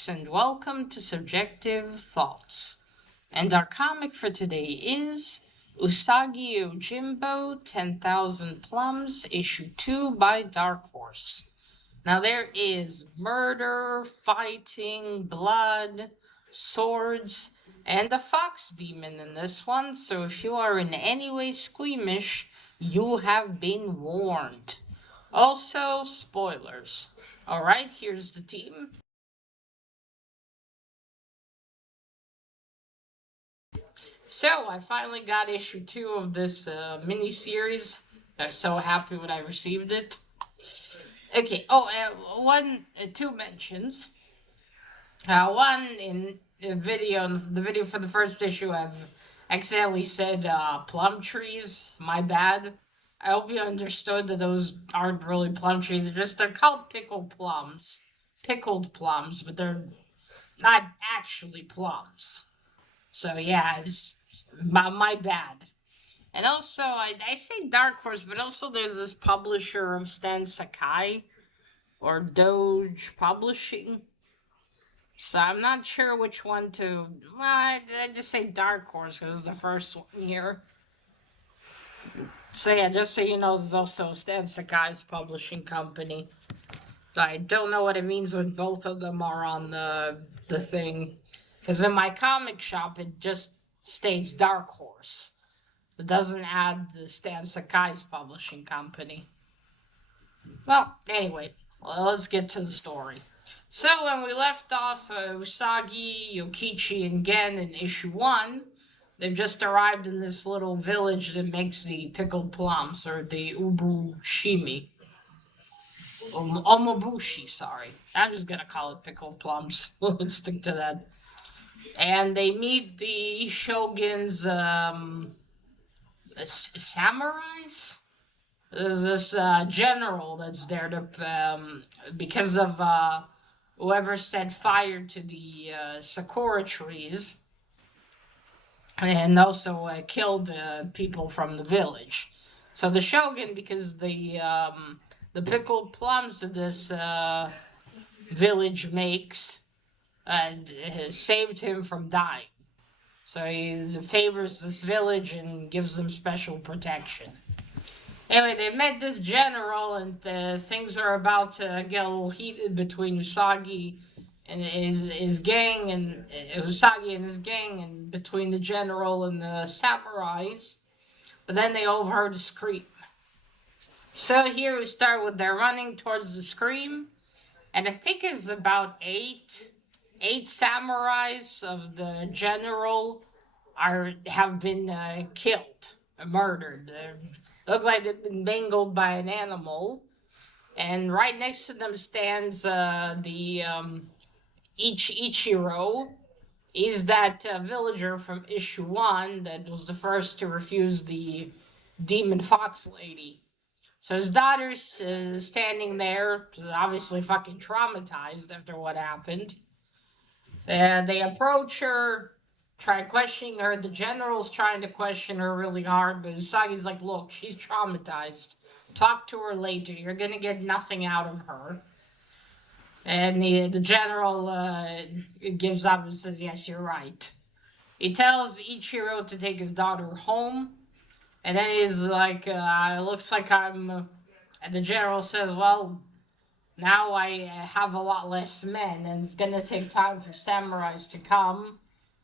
folks, and welcome to Subjective Thoughts. And our comic for today is Usagi Yojimbo 10,000 Plums, issue 2 by Dark Horse. Now there is murder, fighting, blood, swords, and a fox demon in this one, so if you are in any way squeamish, you have been warned. Also, spoilers. Alright, here's the team. So, I finally got issue 2 of this mini-series. I'm so happy when I received it. Okay, two mentions. One, in the video for the first issue, I've accidentally said plum trees. My bad. I hope you understood that those aren't really plum trees. They're called pickled plums. Pickled plums, but they're not actually plums. So yeah, it's my bad. And also, I say Dark Horse, but also there's this publisher of Stan Sakai, or Doge Publishing. So I'm not sure which one to. Well, I just say Dark Horse because it's the first one here. So yeah, just so you know, there's also Stan Sakai's publishing company. So I don't know what it means when both of them are on the thing. Because in my comic shop, it just states Dark Horse. It doesn't add the Stan Sakai's publishing company. Well, anyway, let's get to the story. So when we left off, Usagi, Yokichi, and Gen in issue 1, they've just arrived in this little village that makes the pickled plums, or the ubushimi. Omobushi, sorry. I'm just gonna call it pickled plums. Let's stick to that. And they meet the Shogun's samurais? There's this general that's there to because of whoever set fire to the sakura trees, and also killed people from the village. So the shogun, because the pickled plums that this village makes, saved him from dying. So he favors this village and gives them special protection. Anyway, they met this general, and things are about to get a little heated between Usagi and his gang, and Usagi and his gang, and between the general and the samurais. But then they overheard a scream. So here we start with their running towards the scream, and I think it's about eight samurais of the general have been killed, murdered. Look like they've been mangled by an animal. And right next to them stands the Ichiro. He's that villager from issue 1 that was the first to refuse the demon fox lady. So his daughter's standing there, obviously fucking traumatized after what happened. They approach her, try questioning her. The general's trying to question her really hard, but Usagi's like, look, she's traumatized. Talk to her later. You're gonna get nothing out of her. And the general gives up and says, yes, you're right. He tells Ichiro to take his daughter home. And then he's like, it looks like I'm... and the general says, well, now I have a lot less men, and it's gonna take time for samurais to come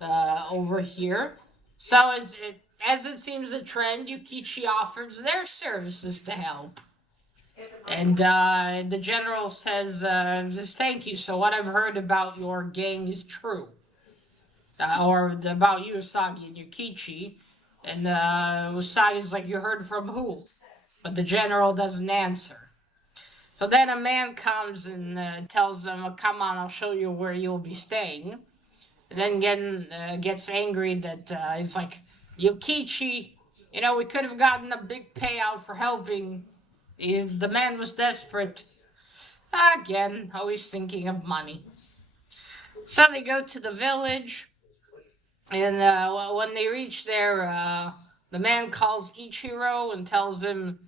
over here. So as it seems a trend, Yukichi offers their services to help. And the general says, thank you, so what I've heard about your gang is true. Or about you, Usagi, and Yukichi. And Usagi's like, you heard from who? But the general doesn't answer. So then a man comes and tells them, oh, come on, I'll show you where you'll be staying. And then Gen gets angry that he's like, Yukichi, we could have gotten a big payout for helping. The man was desperate. Again, always thinking of money. So they go to the village, and when they reach there, the man calls Ichiro and tells him,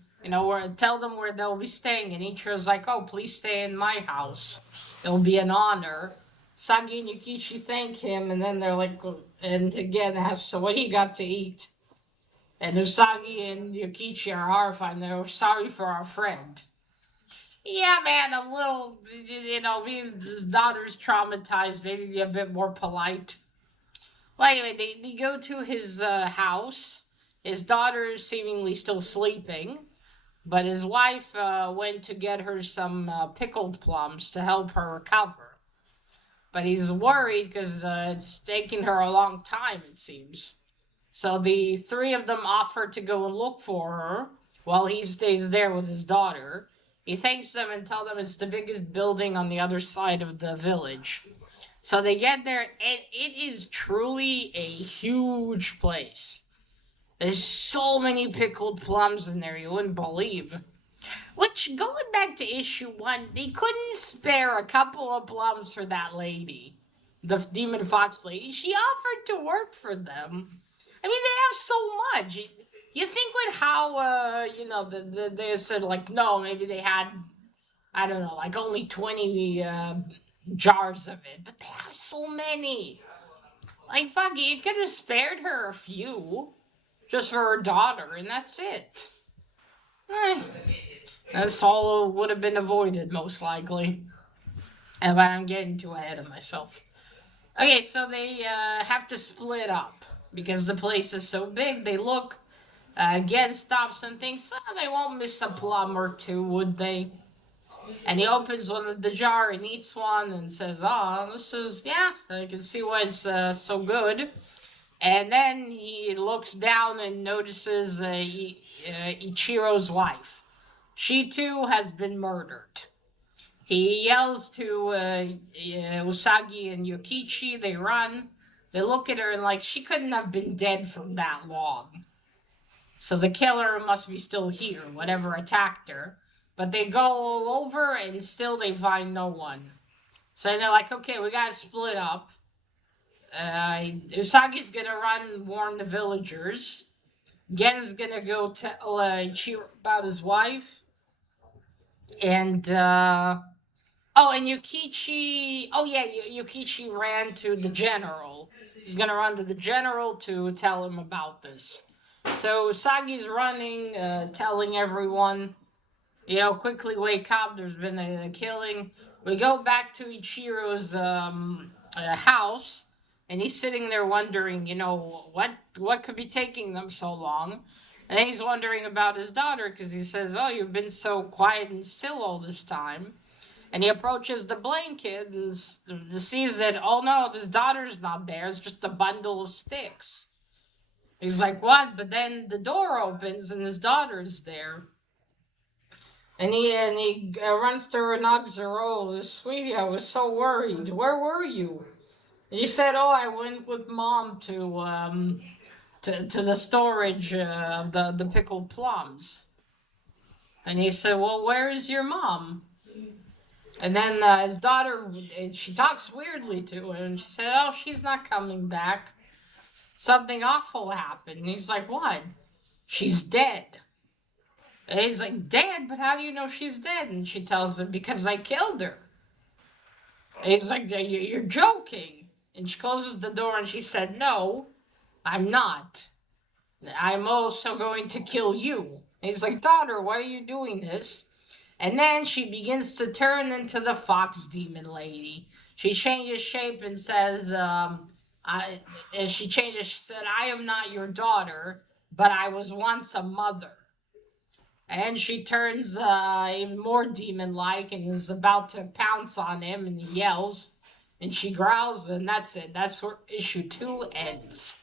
tell them where they'll be staying. And Ichiro's like, oh, please stay in my house. It'll be an honor. Usagi and Yukichi thank him, and then they're like, and again asks, so what he got to eat? And Usagi and Yukichi are horrified. And they're sorry for our friend. Yeah, man, a little, his daughter's traumatized. Maybe be a bit more polite. Well, anyway, they go to his house. His daughter is seemingly still sleeping, but his wife went to get her some pickled plums to help her recover. But he's worried because it's taking her a long time, it seems. So the three of them offer to go and look for her while he stays there with his daughter. He thanks them and tells them it's the biggest building on the other side of the village. So they get there, and it is truly a huge place. There's so many pickled plums in there, you wouldn't believe. Which, going back to issue one, they couldn't spare a couple of plums for that lady. The Demon Fox lady. She offered to work for them. I mean, they have so much. You think with how, they said, like, no, maybe they had, I don't know, like only 20 jars of it. But they have so many. Like, fuck, you could have spared her a few just for her daughter, and that's it. Eh, that's all would have been avoided, most likely. And I'm getting too ahead of myself. Okay, so they have to split up because the place is so big. They look, again, stops and thinks, oh, they won't miss a plum or two, would they? And he opens one of the jar and eats one and says, oh, this is, yeah, I can see why it's so good. And then he looks down and notices Ichiro's wife. She too has been murdered. He yells to Usagi and Yokichi. They run. They look at her and like she couldn't have been dead for that long. So the killer must be still here, whatever attacked her. But they go all over and still they find no one. So they're like, okay, we gotta split up. Usagi's gonna run and warn the villagers. Gen's gonna go tell Ichiro about his wife. And oh, and Yukichi. Oh yeah, Yukichi ran to the general. He's gonna run to the general to tell him about this. So Sagi's running, telling everyone, quickly wake up. There's been a killing. We go back to Ichiro's house, and he's sitting there wondering, what could be taking them so long. And then he's wondering about his daughter because he says, "Oh, you've been so quiet and still all this time." And he approaches the blanket and sees that, oh no, his daughter's not there. It's just a bundle of sticks. He's like, what? But then the door opens and his daughter's there. And he runs to her and hugs her. Oh, sweetie, I was so worried. Where were you? And he said, oh, I went with mom to the storage of the pickled plums. And he said, well, where is your mom? And then his daughter, she talks weirdly to him. And she said, oh, she's not coming back. Something awful happened. And he's like, what? She's dead. And he's like, dead? But how do you know she's dead? And she tells him, because I killed her. And he's like, you're joking. And she closes the door and she said, no, I'm not. I'm also going to kill you. And he's like, daughter, why are you doing this? And then she begins to turn into the fox demon lady. She changes shape and says, she said, I am not your daughter, but I was once a mother. And she turns even more demon-like and is about to pounce on him, and he yells, and she growls, and that's it. That's where issue 2 ends.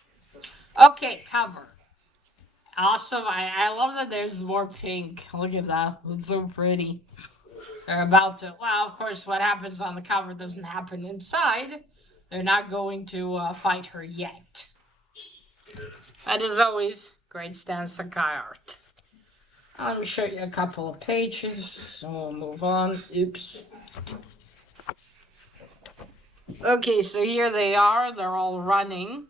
Okay, cover. Awesome. I love that there's more pink. Look at that. It's so pretty. They're about to... Well, of course, what happens on the cover doesn't happen inside. They're not going to fight her yet. That is always great Stan Sakai art. Let me show you a couple of pages. We'll move on. Oops. Okay, so here they are. They're all running.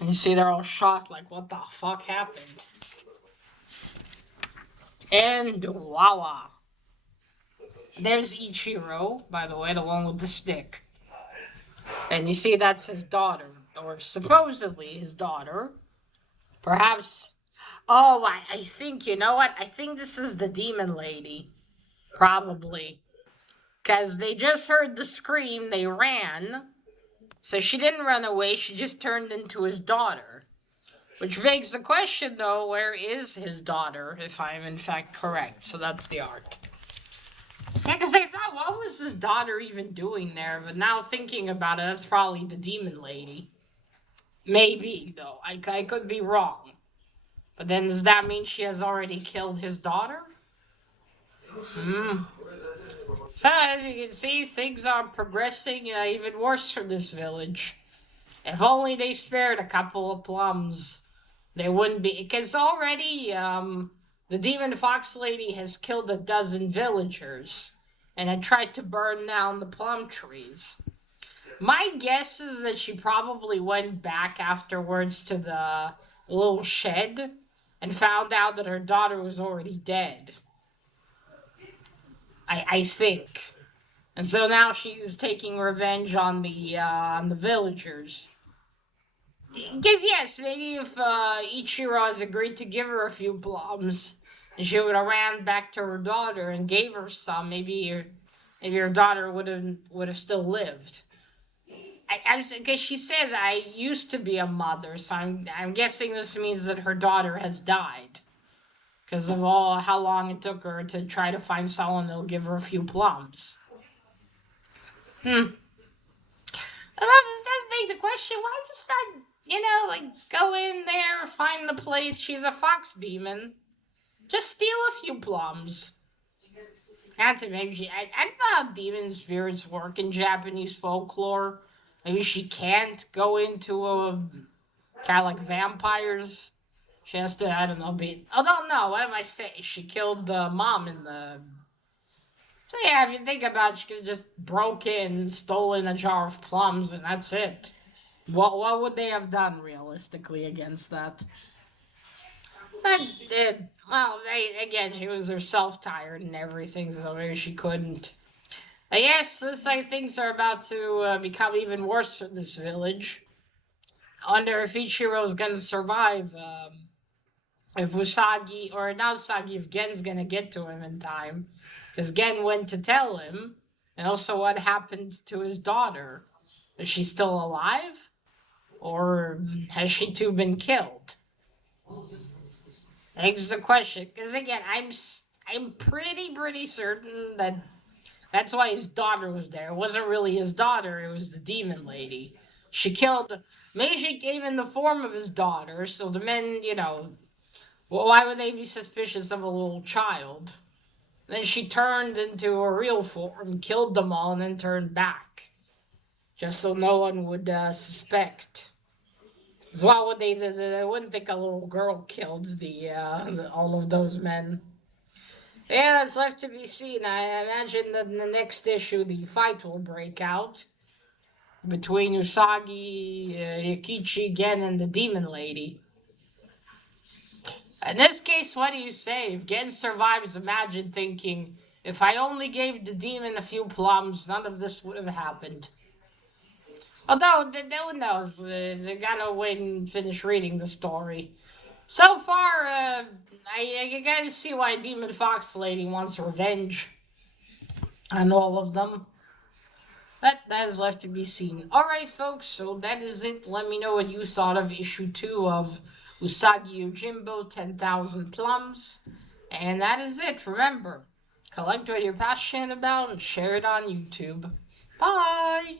And you see they're all shocked, like, what the fuck happened? And voila. There's Ichiro, by the way, the one with the stick. And you see that's his daughter, or supposedly his daughter. Perhaps. Oh, I think, you know what? I think this is the demon lady. Probably. Because they just heard the scream, they ran. So she didn't run away, she just turned into his daughter. Which begs the question, though, where is his daughter, if I'm in fact correct? So that's the art. Yeah, because I thought, what was his daughter even doing there? But now thinking about it, that's probably the demon lady. Maybe, though. I could be wrong. But then does that mean she has already killed his daughter? Hmm. So as you can see, things are progressing even worse for this village. If only they spared a couple of plums, they wouldn't be. Because already, the demon fox lady has killed a dozen villagers and had tried to burn down the plum trees. My guess is that she probably went back afterwards to the little shed and found out that her daughter was already dead. I think. And so now she's taking revenge on the villagers. Because yes, maybe if Ichiro has agreed to give her a few plums, and she would have ran back to her daughter and gave her some, maybe her daughter would have still lived. Because she said I used to be a mother, so I'm guessing this means that her daughter has died because of all how long it took her to try to find someone that'll give her a few plums. Hmm. And that does make the question: why just not, like go in there, find the place? She's a fox demon. Just steal a few plums. That's it. Maybe I don't know how demon spirits work in Japanese folklore. Maybe she can't go into a kind of like vampires. She has to, I don't know, be. Oh, no, what am I saying? She killed the mom in the. So, yeah, if you think about it, she could have just broke in, stolen a jar of plums, and that's it. What would they have done realistically against that? But, well, again, she was herself tired and everything, so maybe she couldn't. I guess this like things are about to become even worse for this village. I wonder if Ichiro's gonna survive. If Usagi, or not Usagi, if Gen's gonna get to him in time. Because Gen went to tell him. And also what happened to his daughter. Is she still alive? Or has she too been killed? That's the question. Because again, I'm pretty certain that that's why his daughter was there. It wasn't really his daughter, it was the demon lady. She killed. Maybe she came in the form of his daughter, so the men, well, why would they be suspicious of a little child? Then she turned into a real form, killed them all, and then turned back. Just so no one would suspect. So why would they wouldn't think a little girl killed all of those men. Yeah, it's left to be seen. I imagine that in the next issue, the fight will break out between Usagi, Yakichi, Gen, and the Demon Lady. In this case, what do you say? If Gen survives, imagine thinking, if I only gave the demon a few plums, none of this would have happened. Although, no one knows. They gotta wait and finish reading the story. So far, I gotta see why Demon Fox Lady wants revenge on all of them. But that is left to be seen. Alright, folks, so that is it. Let me know what you thought of issue 2 of Usagi Yojimbo 10,000 Plums. And that is it. Remember, collect what you're passionate about and share it on YouTube. Bye!